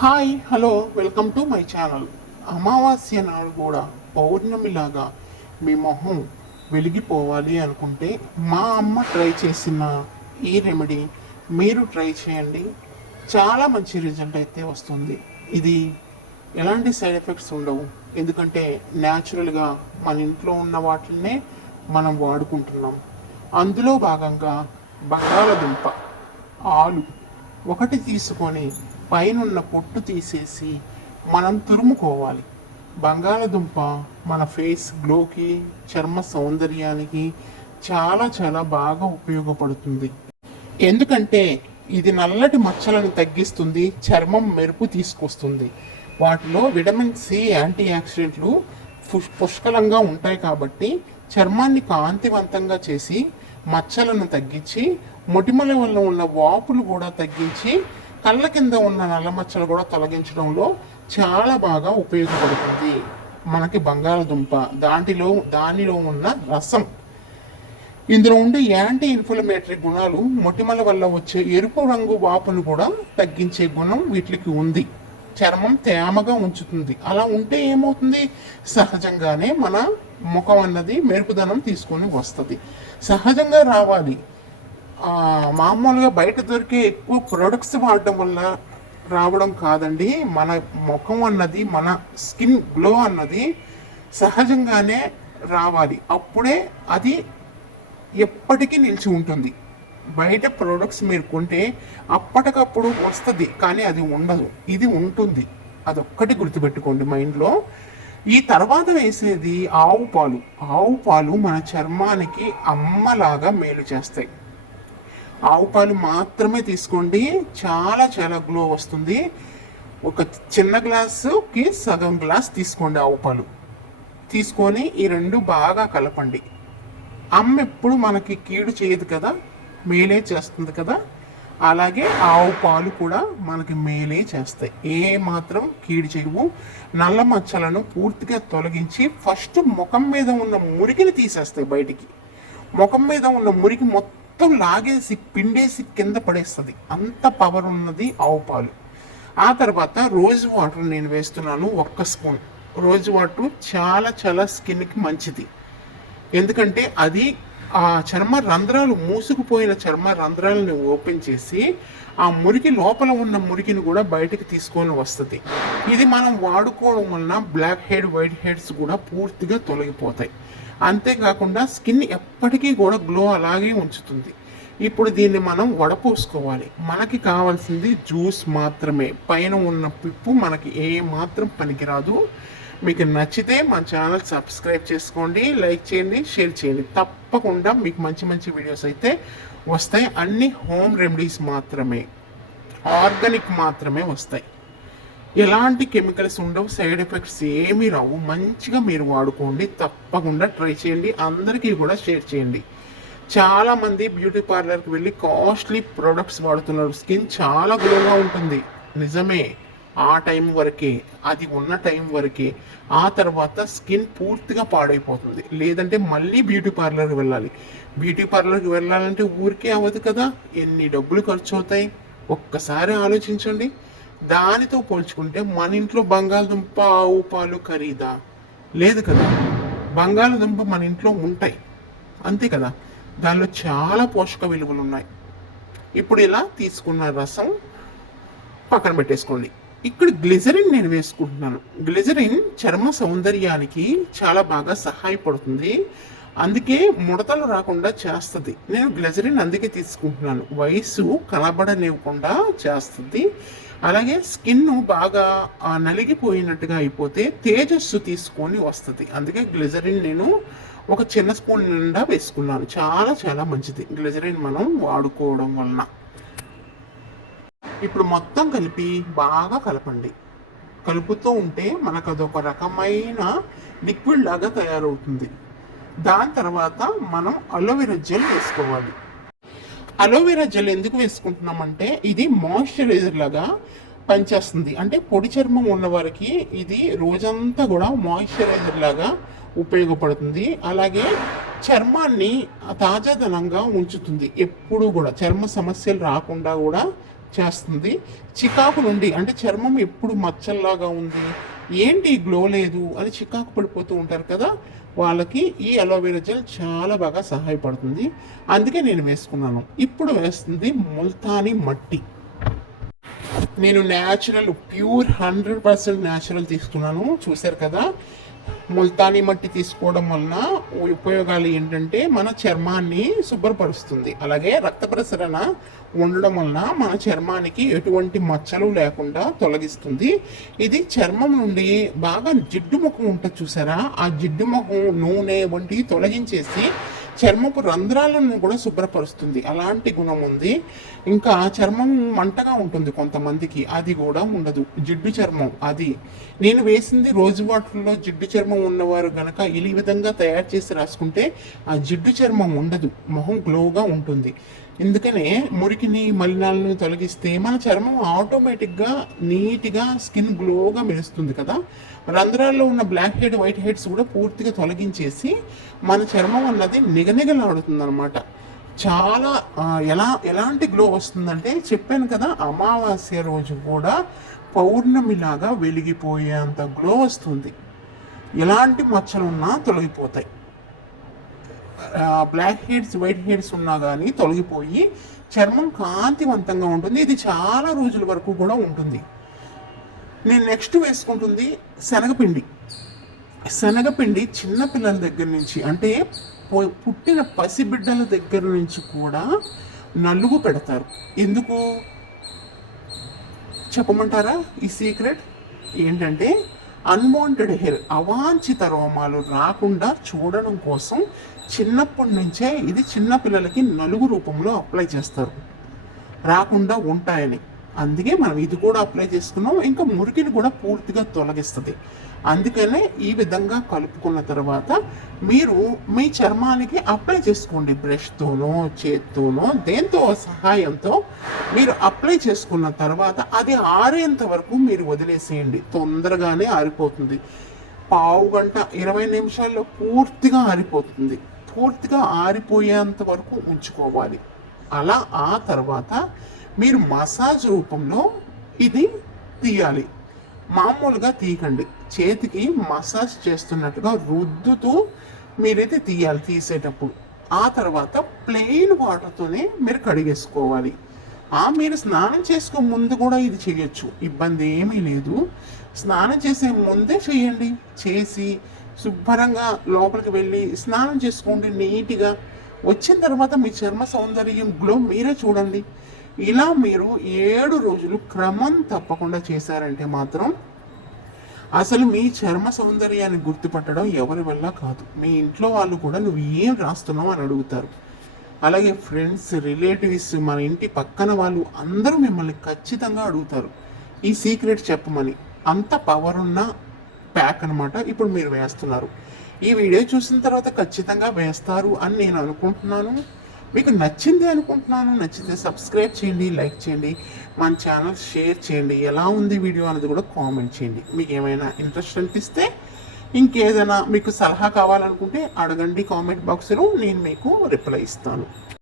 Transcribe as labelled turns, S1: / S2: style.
S1: Hi hello welcome to my channel. అమావాస్య నాడు కూడా పౌర్ణమిలాగా మీ మొహం వెలిగిపోవాలి అనుకుంటే మా అమ్మ ట్రై చేసిన ఈ రెమెడీ మీరు ట్రై చేయండి. చాలా మంచి రిజల్ట్ అయితే వస్తుంది. ఇది ఎలాంటి సైడ్ ఎఫెక్ట్స్ ఉండవు. ఎందుకంటే న్యాచురల్గా మన ఇంట్లో ఉన్న వాటినే మనం వాడుకుంటున్నాం. అందులో భాగంగా బంగాళదుంప ఆలు ఒకటి తీసుకొని పైనున్న పొట్టు తీసేసి మనం తురుముకోవాలి. బంగాళదుంప మన ఫేస్ గ్లోకి చర్మ సౌందర్యానికి చాలా చాలా బాగా ఉపయోగపడుతుంది. ఎందుకంటే ఇది నల్లటి మచ్చలను తగ్గిస్తుంది చర్మం మెరుపు తీసుకొస్తుంది. వాటిలో విటమిన్ సి యాంటీ ఆక్సిడెంట్లు పుష్- పుష్కలంగా ఉంటాయి కాబట్టి చర్మాన్ని కాంతివంతంగా చేసి మచ్చలను తగ్గించి మొటిమల వల్ల ఉన్న వాపులు కూడా తగ్గించి కళ్ళ కింద ఉన్న నల్ల మచ్చలు కూడా తొలగించడంలో చాలా బాగా ఉపయోగపడుతుంది. మనకి బంగాళదుంప దాంట్లో దానిలో ఉన్న రసం. ఇందులో ఉండే యాంటీ ఇన్ఫ్లమేటరీ గుణాలు మొటిమల వల్ల వచ్చే ఎరుపు రంగు వాపును కూడా తగ్గించే గుణం వీటికి ఉంది. చర్మం తేమగా ఉంచుతుంది. అలా ఉంటే ఏమవుతుంది? సహజంగానే మన ముఖం అన్నది మెరుపుదనం తీసుకొని వస్తుంది. సహజంగా రావాలి. మామూలుగా బయట దొరికే ఎక్కువ ప్రొడక్ట్స్ వాడడం వల్ల రావడం కాదండి. మన ముఖం అన్నది మన స్కిన్ గ్లో అన్నది సహజంగానే రావాలి. అప్పుడే అది ఎప్పటికీ నిలిచి ఉంటుంది. బయట ప్రొడక్ట్స్ మీరు కొంటే అప్పటికప్పుడు వస్తుంది కానీ అది ఉండదు. ఇది ఉంటుంది. అదొక్కటి గుర్తుపెట్టుకోండి మైండ్లో. ఈ తర్వాత వేసేది ఆవు పాలు. ఆవు పాలు మన చర్మానికి అమ్మలాగా మేలు చేస్తాయి. ఆవు పాలు మాత్రమే తీసుకోండి. చాలా చాలా గ్లో వస్తుంది. ఒక చిన్న గ్లాసుకి సగం గ్లాస్ తీసుకోండి ఆవు పాలు. తీసుకొని ఈ రెండు బాగా కలపండి. అమ్మ ఎప్పుడు మనకి కీడు చేయదు కదా మేలే చేస్తుంది కదా. అలాగే ఆవు పాలు కూడా మనకి మేలే చేస్తాయి. ఏ మాత్రం కీడు చేయవు. నల్ల మచ్చలను పూర్తిగా తొలగించి ఫస్ట్ ముఖం మీద ఉన్న మురికిని తీసేస్తాయి బయటికి. ముఖం మీద ఉన్న మురికి మొత్తం మొత్తం లాగేసి పిండేసి కింద పడేస్తుంది. అంత పవర్ ఉన్నది ఆవు పాలు. ఆ తర్వాత రోజు వాటర్ నేను వేస్తున్నాను ఒక్క స్పూన్. రోజు వాటర్ చాలా చాలా స్కిన్కి మంచిది. ఎందుకంటే అది ఆ చర్మ రంధ్రాలు మూసుకుపోయిన చర్మ రంధ్రాలను ఓపెన్ చేసి ఆ మురికి లోపల ఉన్న మురికిని కూడా బయటకు తీసుకొని వస్తుంది. ఇది మనం వాడుకోవడం వలన బ్లాక్ హెడ్ వైట్ హెడ్స్ కూడా పూర్తిగా తొలగిపోతాయి. అంతేకాకుండా స్కిన్ ఎప్పటికీ కూడా గ్లో అలాగే ఉంచుతుంది. ఇప్పుడు దీన్ని మనం వడపోసుకోవాలి. మనకి కావాల్సింది జ్యూస్ మాత్రమే. పైన ఉన్న పిప్పు మనకి ఏ మాత్రం పనికిరాదు. మీకు నచ్చితే మా ఛానల్ సబ్స్క్రైబ్ చేసుకోండి లైక్ చేయండి షేర్ చేయండి. తప్పకుండా మీకు మంచి మంచి వీడియోస్ అయితే వస్తాయి. అన్ని హోమ్ రెమెడీస్ మాత్రమే. ఆర్గానిక్ మాత్రమే వస్తాయి. ఎలాంటి కెమికల్స్ ఉండవు సైడ్ ఎఫెక్ట్స్ ఏమీ రావు. మంచిగా మీరు వాడుకోండి తప్పకుండా ట్రై చేయండి అందరికీ కూడా షేర్ చేయండి. చాలా మంది బ్యూటీ పార్లర్కి వెళ్ళి కాస్ట్లీ ప్రొడక్ట్స్ వాడుతున్నారు. స్కిన్ చాలా గ్లోగా ఉంటుంది. నిజమే ఆ టైం వరకే అది ఉన్న టైం వరకే. ఆ తర్వాత స్కిన్ పూర్తిగా పాడైపోతుంది. లేదంటే మళ్ళీ బ్యూటీ పార్లర్కి వెళ్ళాలి. బ్యూటీ పార్లర్కి వెళ్ళాలంటే ఊరికే అవ్వదు కదా. ఎన్ని డబ్బులు ఖర్చు అవుతాయి? ఒక్కసారి ఆలోచించండి. దానితో పోల్చుకుంటే మన ఇంట్లో బంగాళదుంప ఆవు పాలు ఖరీదా? లేదు కదా. బంగాళదుంప మన ఇంట్లో ఉంటాయి. అంతే కదా. దానిలో చాలా పోషక విలువలు ఉన్నాయి ఇప్పుడు ఇలా తీసుకున్న రసం పక్కన పెట్టేసుకోండి. ఇక్కడ గ్లిజరిన్ నేను వేసుకుంటున్నాను. గ్లిజరిన్ చర్మ సౌందర్యానికి చాలా బాగా సహాయపడుతుంది. అందుకే ముడతలు రాకుండా చేస్తుంది. నేను గ్లిజరిన్ అందుకే తీసుకుంటున్నాను. వయసు కనబడనివ్వకుండా చేస్తుంది. అలాగే స్కిన్ బాగా నలిగిపోయినట్టుగా అయిపోతే తేజస్సు తీసుకొని వస్తుంది. అందుకే గ్లిజరిన్ నేను ఒక చిన్న స్పూన్ నిండా వేసుకున్నాను. చాలా చాలా మంచిది. గ్లిజరిన్ మనం వాడుకోవడం వలన. ఇప్పుడు మొత్తం కలిపి బాగా కలపండి. కలుపుతూ ఉంటే మనకు అదొక రకమైన లిక్విడ్ లాగా తయారవుతుంది. దాని తర్వాత మనం అలోవెరా జెల్ వేసుకోవాలి. అలోవెరా జెల్ ఎందుకు వేసుకుంటున్నామంటే ఇది మాయిశ్చరైజర్ లాగా పనిచేస్తుంది. అంటే పొడి చర్మం ఉన్నవారికి ఇది రోజంతా కూడా మాయిశ్చరైజర్ లాగా ఉపయోగపడుతుంది. అలాగే చర్మాన్ని తాజాదనంగా ఉంచుతుంది. ఎప్పుడు కూడా చర్మ సమస్యలు రాకుండా కూడా చేస్తుంది. చికాకు నుండి అంటే చర్మం ఎప్పుడు మచ్చల్లాగా ఉంది ఏంటి గ్లో లేదు అని చికాకు పడిపోతూ ఉంటారు కదా వాళ్ళకి ఈ అలోవెరా జెల్ చాలా బాగా సహాయపడుతుంది. అందుకే నేను వేసుకున్నాను. ఇప్పుడు వేస్తుంది ముల్తానీ మట్టి. నేను natural pure hundred percent natural తీసుకున్నాను. చూశారు కదా? ముల్తానీ మట్టి తీసుకోవడం వలన ఉపయోగాలు ఏంటంటే మన చర్మాన్ని శుభ్రపరుస్తుంది. అలాగే రక్త ప్రసరణ ఉండడం వలన మన చర్మానికి ఎటువంటి మచ్చలు లేకుండా తొలగిస్తుంది. ఇది చర్మం నుండి బాగా జిడ్డు ముఖం ఉంటుంది చూసారా? ఆ జిడ్డు ముఖం నూనె వంటివి తొలగించేసి చర్మపు రంధ్రాలను కూడా శుభ్రపరుస్తుంది. అలాంటి గుణం ఉంది. ఇంకా చర్మం మంటగా ఉంటుంది కొంతమందికి. అది కూడా ఉండదు. జిడ్డు చర్మం అది. నేను వేసింది రోజు వాటర్లో జిడ్డు చర్మం ఉన్నవారు గనక ఈ విధంగా తయారు చేసి రాసుకుంటే ఆ జిడ్డు చర్మం ఉండదు. మొహం గ్లోగా ఉంటుంది. ఎందుకనే మురికిని మలినాలను తొలగిస్తే మన చర్మం ఆటోమేటిక్గా నీట్గా స్కిన్ గ్లోగా మెరుస్తుంది కదా. రంధ్రాల్లో ఉన్న బ్లాక్ హెడ్ వైట్ హెడ్స్ కూడా పూర్తిగా తొలగించేసి మన చర్మం అన్నది నిగనిగలాడుతుంది అనమాట చాలా ఎలా ఎలాంటి గ్లో వస్తుందంటే చెప్పాను కదా అమావాస్య రోజు కూడా పౌర్ణమిలాగా వెలిగిపోయేంత గ్లో వస్తుంది. ఎలాంటి మచ్చలున్నా తొలగిపోతాయి. బ్లాక్ హెడ్స్ వైట్ హెడ్స్ ఉన్నా కానీ తొలగిపోయి చర్మం కాంతివంతంగా ఉంటుంది. ఇది చాలా రోజుల వరకు కూడా ఉంటుంది. నేను నెక్స్ట్ వేసుకుంటుంది శనగపిండి. శనగపిండి చిన్నపిల్లల దగ్గర నుంచి అంటే పుట్టిన పసిబిడ్డల దగ్గర నుంచి కూడా నలుగు పెడతారు. ఎందుకు? చెప్పమంటారా ఈ సీక్రెట్ ఏంటంటే అన్వాంటెడ్ హెయిర్ అవాంఛిత రోమాలు రాకుండా చూడడం కోసం చిన్నప్పటి నుంచే ఇది చిన్నపిల్లలకి నలుగు రూపంలో అప్లై చేస్తారు. రాకుండా ఉంటాయని. అందుకే మనం ఇది కూడా అప్లై చేసుకున్నాం. ఇంకా మురికిని కూడా పూర్తిగా తొలగిస్తుంది. అందుకనే ఈ విధంగా కలుపుకున్న తర్వాత మీరు మీ చర్మానికి అప్లై చేసుకోండి. బ్రష్తోనో చేత్తోనో దేంతో సహాయంతో మీరు అప్లై చేసుకున్న తర్వాత అది ఆరేంత వరకు మీరు వదిలేసేయండి. తొందరగానే ఆరిపోతుంది. పావు గంట ఇరవై నిమిషాల్లో పూర్తిగా ఆరిపోతుంది. పూర్తిగా ఆరిపోయేంత వరకు ఉంచుకోవాలి. అలా ఆ తర్వాత మీరు మసాజ్ రూపంలో ఇది తీయాలి. మామూలుగా తీయకండి. చేతికి మసాజ్ చేస్తున్నట్టుగా రుద్దుతూ మీరైతే తీయాలి తీసేటప్పుడు. ఆ తర్వాత ప్లెయిన్ వాటర్తోనే మీరు కడిగేసుకోవాలి. ఆ మీరు స్నానం చేసుకో ముందు కూడా ఇది చేయొచ్చు. ఇబ్బంది ఏమీ లేదు. స్నానం చేసే ముందే చేయండి. చేసి శుభ్రంగా లోపలికి వెళ్ళి స్నానం చేసుకోండి నీట్గా. వచ్చిన తర్వాత మీ చర్మ సౌందర్యం గ్లో మీరే చూడండి. ఇలా మీరు ఏడు రోజులు క్రమం తప్పకుండా చేశారంటే మాత్రం అసలు మీ చర్మ సౌందర్యాన్ని గుర్తుపట్టడం ఎవరి వల్ల కాదు. మీ ఇంట్లో వాళ్ళు కూడా నువ్వు ఏం రాస్తున్నావు అని అడుగుతారు. అలాగే ఫ్రెండ్స్ రిలేటివ్స్ మన ఇంటి పక్కన వాళ్ళు అందరూ మిమ్మల్ని ఖచ్చితంగా అడుగుతారు. ఈ సీక్రెట్ చెప్పమని. అంత పవర్ ఉన్న ప్యాక్ అన్నమాట ఇప్పుడు మీరు వేస్తున్నారు. ఈ వీడియో చూసిన తర్వాత ఖచ్చితంగా వేస్తారు అని నేను అనుకుంటున్నాను. మీకు నచ్చింది అనుకుంటున్నాను నచ్చితే సబ్స్క్రైబ్ చేయండి లైక్ చేయండి మన ఛానల్ షేర్ చేయండి. ఎలా ఉంది వీడియో అనేది కూడా కామెంట్ చేయండి. మీకు ఏమైనా ఇంట్రెస్ట్ అనిపిస్తే ఇంకేదైనా మీకు సలహా కావాలనుకుంటే అడగండి కామెంట్ బాక్స్లో నేను మీకు రిప్లై ఇస్తాను.